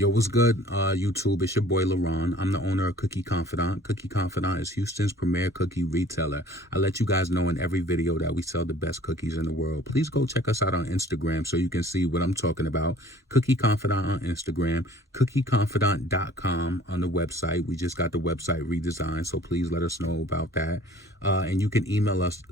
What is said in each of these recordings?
Yo, what's good, YouTube? It's your boy, LaRon. I'm the owner of Cookie Confidant. Cookie Confidant is Houston's premier cookie retailer. I let you guys know in every video that we sell the best cookies in the world. Please go check us out on Instagram so you can see what I'm talking about. Cookie Confidant on Instagram, cookieconfidant.com on the website. We just got the website redesigned, so please let us know about that. And you can email us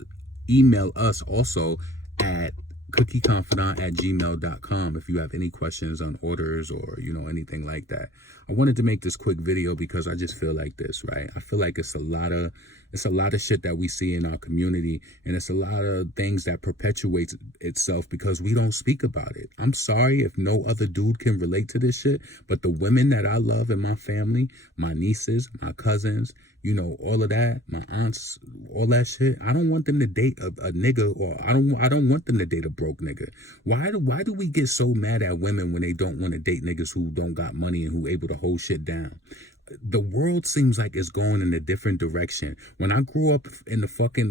also at cookieconfidant@gmail.com if you have any questions on orders or anything like that. I wanted to make this quick video because I just feel like this, right? I feel like it's a lot of shit that we see in our community, and it's a lot of things that perpetuates itself because we don't speak about it. I'm sorry if no other dude can relate to this shit, but the women that I love in my family, my nieces, my cousins, all of that, my aunts, all that shit, I don't want them to date a nigga, or I don't want them to date a broke nigga. Why do we get so mad at women when they don't want to date niggas who don't got money and who able to hold shit down? The world seems like it's going in a different direction. When I grew up in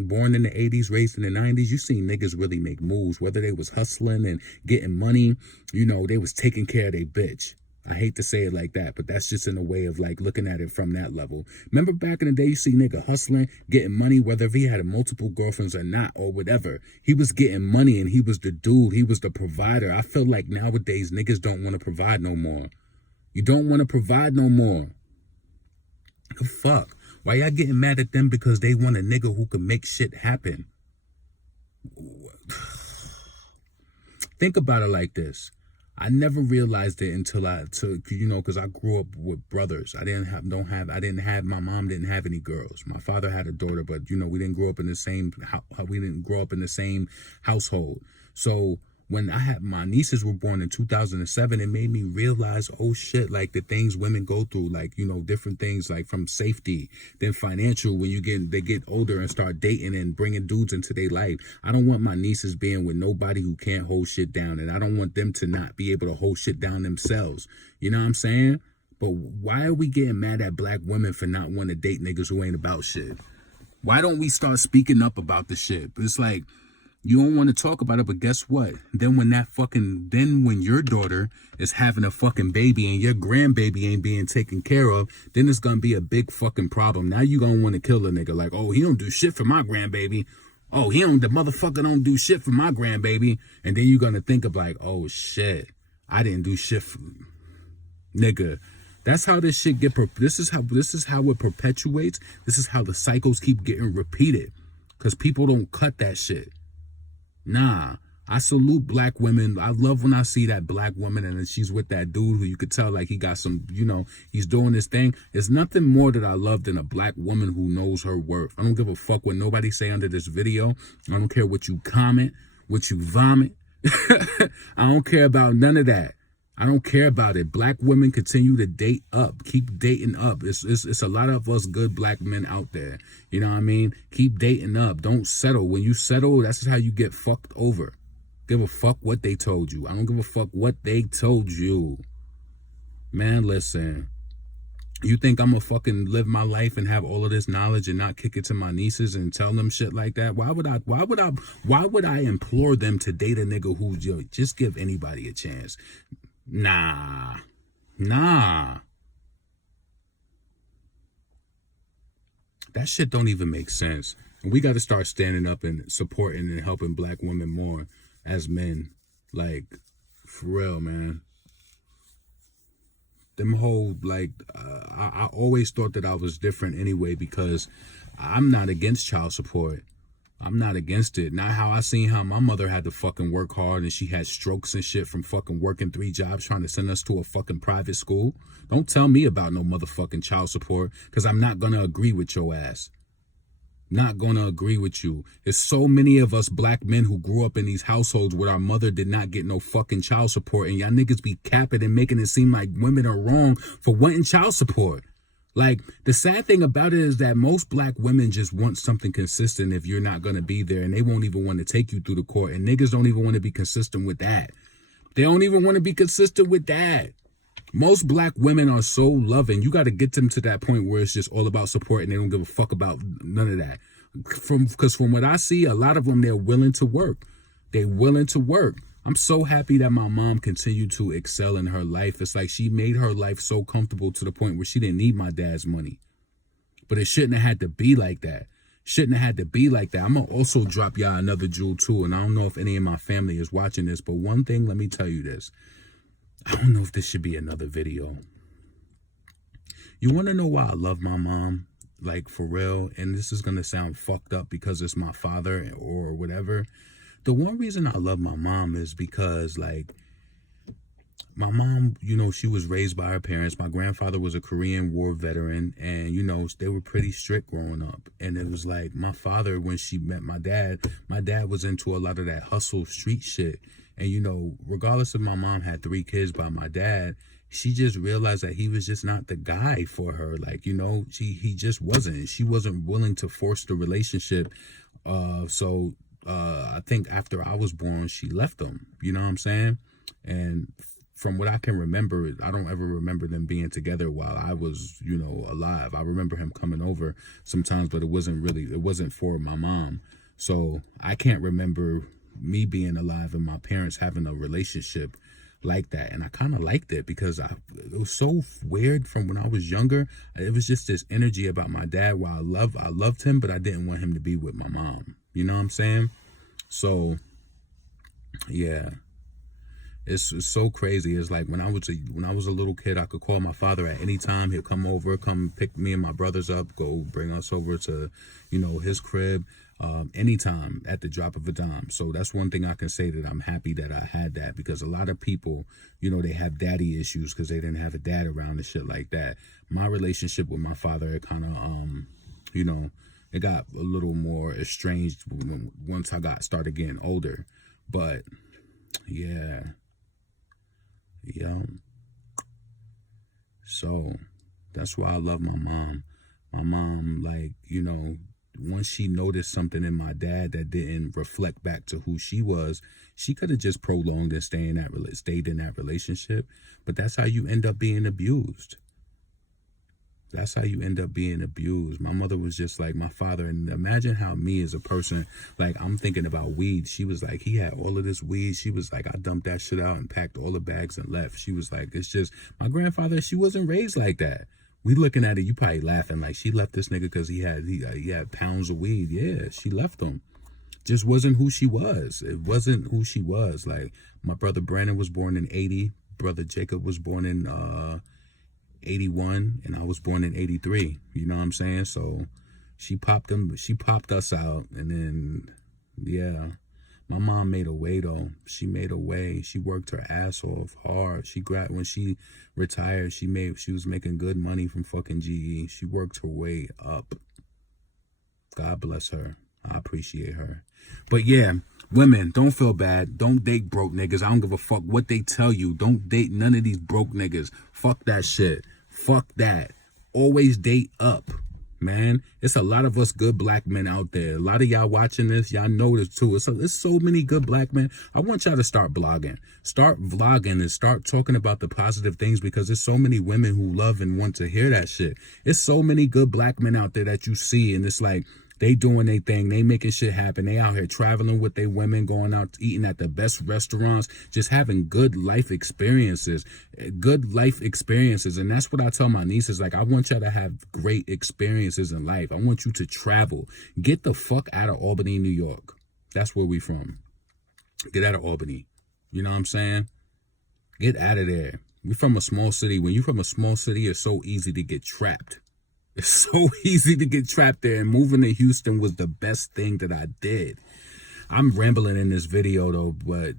born in the 80s, raised in the 90s, you seen niggas really make moves, whether they was hustling and getting money, they was taking care of their bitch. I hate to say it like that, but that's just in a way of like looking at it from that level. Remember back in the day, you see nigga hustling, getting money, whether if he had multiple girlfriends or not or whatever. He was getting money and he was the dude. He was the provider. I feel like nowadays niggas don't want to provide no more. You don't want to provide no more. The fuck? Why y'all getting mad at them because they want a nigga who can make shit happen? Think about it like this. I never realized it until because I grew up with brothers. My mom didn't have any girls. My father had a daughter, but we didn't grow up in the same household. So when my nieces were born in 2007, it made me realize, oh shit, like the things women go through, like, different things, like from safety, then financial, when they get older and start dating and bringing dudes into their life. I don't want my nieces being with nobody who can't hold shit down, and I don't want them to not be able to hold shit down themselves. You know what I'm saying? But why are we getting mad at black women for not wanting to date niggas who ain't about shit? Why don't we start speaking up about the shit? It's like, you don't want to talk about it, but guess what? Then when your daughter is having a fucking baby and your grandbaby ain't being taken care of, then it's gonna be a big fucking problem. Now you gonna want to kill a nigga like, oh, he don't do shit for my grandbaby. Oh, the motherfucker don't do shit for my grandbaby. And then you're gonna think of like, oh shit, I didn't do shit for nigga. That's how this shit this is how it perpetuates. This is how the cycles keep getting repeated. Cause people don't cut that shit. Nah, I salute black women. I love when I see that black woman and she's with that dude who you could tell like he got some, he's doing this thing. There's nothing more that I love than a black woman who knows her worth. I don't give a fuck what nobody say under this video. I don't care what you comment, what you vomit. I don't care about none of that. I don't care about it. Black women continue to date up. Keep dating up. It's a lot of us good black men out there. You know what I mean? Keep dating up. Don't settle. When you settle, that's how you get fucked over. Give a fuck what they told you. I don't give a fuck what they told you. Man, listen. You think I'm gonna fucking live my life and have all of this knowledge and not kick it to my nieces and tell them shit like that? Why would I implore them to date a nigga who just give anybody a chance? Nah. That shit don't even make sense. And we got to start standing up and supporting and helping black women more as men. Like, for real, man. Them whole, like, I always thought that I was different anyway because I'm not against child support. I'm not against it. Not how I seen how my mother had to fucking work hard and she had strokes and shit from fucking working 3 jobs trying to send us to a fucking private school. Don't tell me about no motherfucking child support because I'm not going to agree with your ass. Not going to agree with you. There's so many of us black men who grew up in these households where our mother did not get no fucking child support, and y'all niggas be capping and making it seem like women are wrong for wanting child support. Like, the sad thing about it is that most black women just want something consistent if you're not going to be there, and they won't even want to take you through the court, and niggas don't even want to be consistent with that. They don't even want to be consistent with that. Most black women are so loving. You got to get them to that point where it's just all about support and they don't give a fuck about none of that. Because from what I see, a lot of them, they're willing to work. They're willing to work. I'm so happy that my mom continued to excel in her life. It's like she made her life so comfortable to the point where she didn't need my dad's money. But it shouldn't have had to be like that. Shouldn't have had to be like that. I'm going to also drop y'all another jewel too. And I don't know if any of my family is watching this, but one thing, let me tell you this. I don't know if this should be another video. You want to know why I love my mom? Like, for real? And this is going to sound fucked up because it's my father or whatever. The one reason I love my mom is because, like, my mom, you know, she was raised by her parents. My grandfather was a Korean War veteran, and, you know, they were pretty strict growing up. And it was like my father, when she met my dad was into a lot of that hustle street shit. And, you know, regardless of my mom had 3 kids by my dad, she just realized that he was just not the guy for her. Like, you know, he just wasn't. She wasn't willing to force the relationship. So I think after I was born, she left him. You know what I'm saying? And from what I can remember, I don't ever remember them being together while I was, you know, alive. I remember him coming over sometimes, but it wasn't for my mom. So I can't remember me being alive and my parents having a relationship like that. And I kind of liked it because it was so weird from when I was younger. It was just this energy about my dad while I loved him, but I didn't want him to be with my mom. You know what I'm saying? So yeah, it's so crazy. It's like when I was a little kid, I could call my father at any time. He'll come over, come pick me and my brothers up, go bring us over to, you know, his crib, anytime at the drop of a dime. So that's one thing I can say, that I'm happy that I had that, because a lot of people, you know, they have daddy issues because they didn't have a dad around and shit like that. My relationship with my father, it kind of, you know, it got a little more estranged once I started getting older. But yeah. So that's why I love my mom. My mom, like, you know, once she noticed something in my dad that didn't reflect back to who she was, she could have just prolonged and stayed in that relationship. But that's how you end up being abused. That's how you end up being abused. My mother was just like my father. And imagine how me as a person, like, I'm thinking about weed. She was like, he had all of this weed. She was like, I dumped that shit out and packed all the bags and left. She was like, it's just, my grandfather, she wasn't raised like that. We looking at it, you probably laughing like, she left this nigga because he had pounds of weed. Yeah, she left him. Just wasn't who she was. It wasn't who she was. Like, my brother Brandon was born in 80. Brother Jacob was born in 81, and I was born in 83. You know what I'm saying? So she popped us out, and then yeah, my mom made a way though. She made a way. She worked her ass off hard. When she retired, she was making good money from fucking GE. She worked her way up. God bless her. I appreciate her. But yeah, women, don't feel bad. Don't date broke niggas. I don't give a fuck what they tell you. Don't date none of these broke niggas. Fuck that shit. Fuck that. Always date up, man. It's a lot of us good black men out there. A lot of y'all watching this, y'all know this too. It's so many good black men. I want y'all to start blogging. Start vlogging and start talking about the positive things, because there's so many women who love and want to hear that shit. It's so many good black men out there that you see, and it's like, they doing their thing. They making shit happen. They out here traveling with their women, going out eating at the best restaurants, just having good life experiences. And that's what I tell my nieces. Like, I want y'all to have great experiences in life. I want you to travel. Get the fuck out of Albany, New York. That's where we from. Get out of Albany. You know what I'm saying? Get out of there. We from a small city. When you from a small city, it's so easy to get trapped. It's so easy to get trapped there, and moving to Houston was the best thing that I did. I'm rambling in this video though, but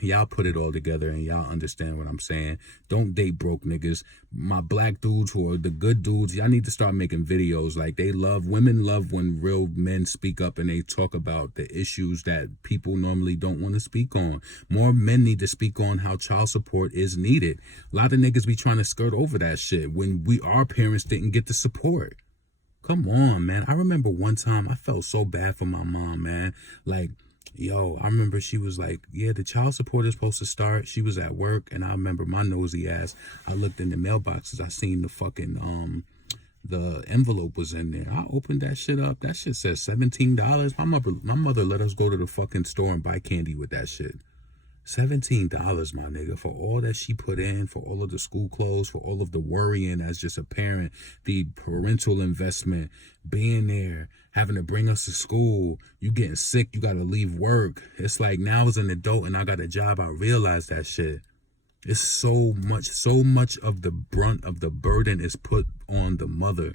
y'all put it all together and y'all understand what I'm saying. Don't date broke niggas. My black dudes who are the good dudes, y'all need to start making videos. Like, women love when real men speak up and they talk about the issues that people normally don't want to speak on. More men need to speak on how child support is needed. A lot of niggas be trying to skirt over that shit when our parents didn't get the support. Come on, man. I remember one time I felt so bad for my mom, man. Like, yo, I remember she was like, yeah, the child support is supposed to start. She was at work, and I remember my nosy ass, I looked in the mailboxes. I seen the fucking, the envelope was in there. I opened that shit up. That shit says $17. My mother let us go to the fucking store and buy candy with that shit. $17, my nigga, for all that she put in, for all of the school clothes, for all of the worrying as just a parent, the parental investment, being there, having to bring us to school, you getting sick, you got to leave work. It's like now as an adult and I got a job, I realize that shit. It's so much of the brunt of the burden is put on the mother.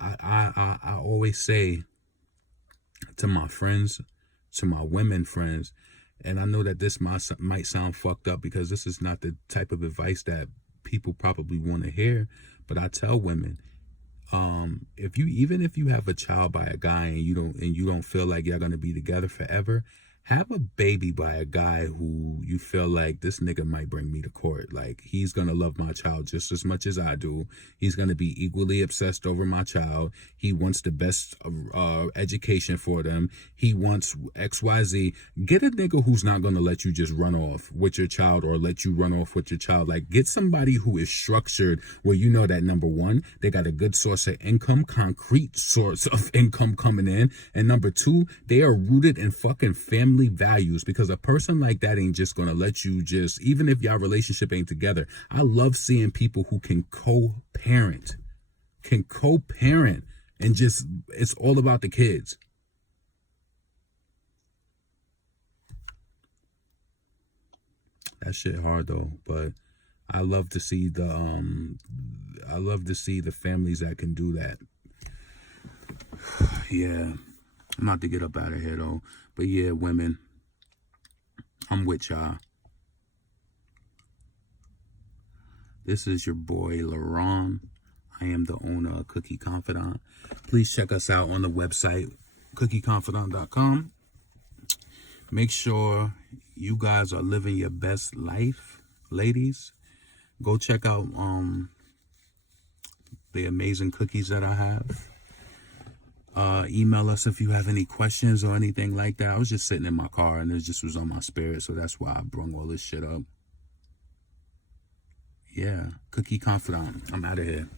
I always say to my friends, to my women friends, and I know that this might sound fucked up because this is not the type of advice that people probably want to hear, but I tell women, if you have a child by a guy and you don't feel like you're gonna be together forever, have a baby by a guy who you feel like this nigga might bring me to court. Like, he's gonna love my child just as much as I do. He's gonna be equally obsessed over my child. He wants the best education for them. He wants XYZ. Get a nigga who's not gonna let you just run off with your child or let you run off with your child. Like, get somebody who is structured where you know that, number one, they got a good source of income, concrete source of income coming in, and number two, they are rooted in fucking family values, because a person like that ain't just gonna let you just, even if y'all relationship ain't together. I love seeing people who can co-parent and just, it's all about the kids. That shit hard though, but I love to see the families that can do that. Yeah, I'm about to get up out of here though. But yeah, women, I'm with y'all. This is your boy, LaRon. I am the owner of Cookie Confidant. Please check us out on the website, cookieconfidant.com. Make sure you guys are living your best life, ladies. Go check out the amazing cookies that I have. Email us if you have any questions or anything like that. I was just sitting in my car and it just was on my spirit, so that's why I brung all this shit up. Yeah, Cookie Confidant. I'm out of here.